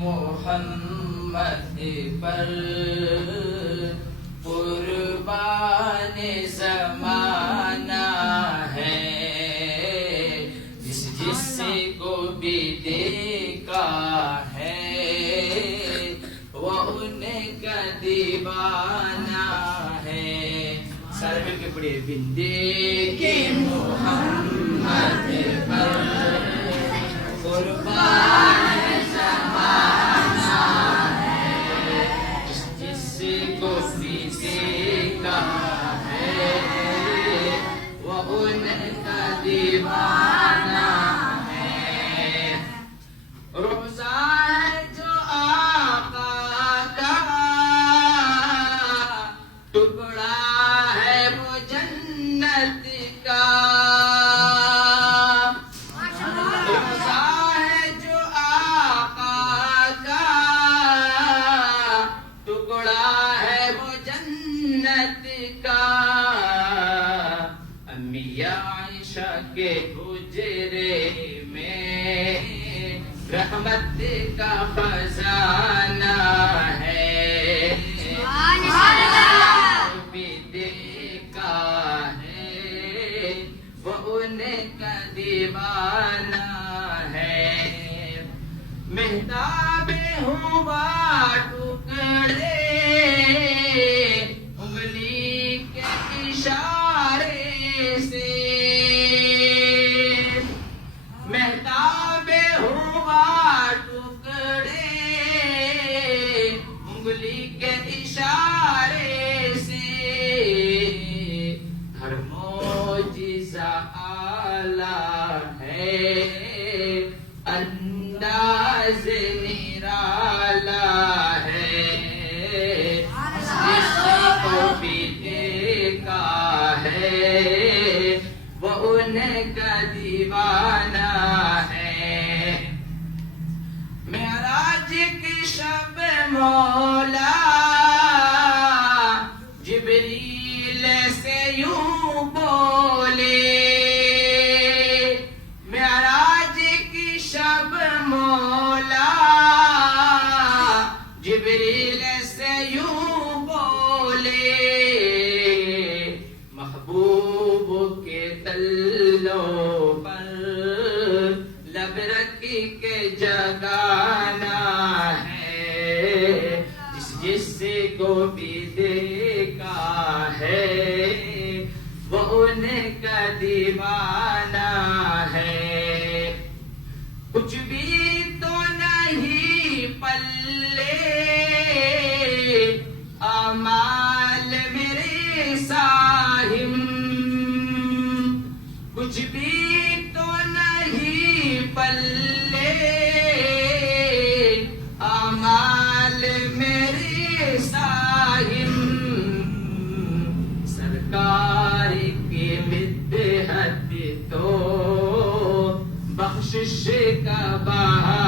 محمد پر قربان زمانہ ہے، جس کو بھی دیکھا ہے وہ ان کا دیوانہ ہے۔ سارے مل کے پڑھیے، بندے کے محمد پر قربان زمانہ ہے، جس کو بھی دیکھا ہے وہ ان کا دیوانہ ہے۔ روزہ ہے جو آقا کا، ٹکڑا ہے وہ جنت کا۔ روزہ ہے جو آقا کا، ٹکڑا ہے وہ جنت کا۔ امی عائشہ کے حجرے میں رحمت کا خزانہ ہے، بھی دیکھا ہے وہ ان کا دیوانہ ہے۔ مہتاب ہوا ٹکڑے انگلی کے اشارے سے، مہتاب ہوا ٹکڑے انگلی کے اشارے سے۔ ہر معجزہ اعلیٰ ہے، انداز نرالا ہے، جس کو بھی دیکھا ہے وہ ان کا دیوانہ ہے۔ معراج کی شب مولا جبریل سے یوں بولے، معراج کی شب مولا جبریل سے یوں بولے، محبوب کے تلوں پر لب رکھ کے جگانا ہے، جس کو بھی دیکھا ہے وہ ان کا دیوانہ ہے۔ کچھ بھی تو نہیں پلے اعمال میرے ساہم، کچھ بھی تو نہیں پلے اعمال میرے ساہم۔ سرکار کی مدحت تو بخشش کا بہانہ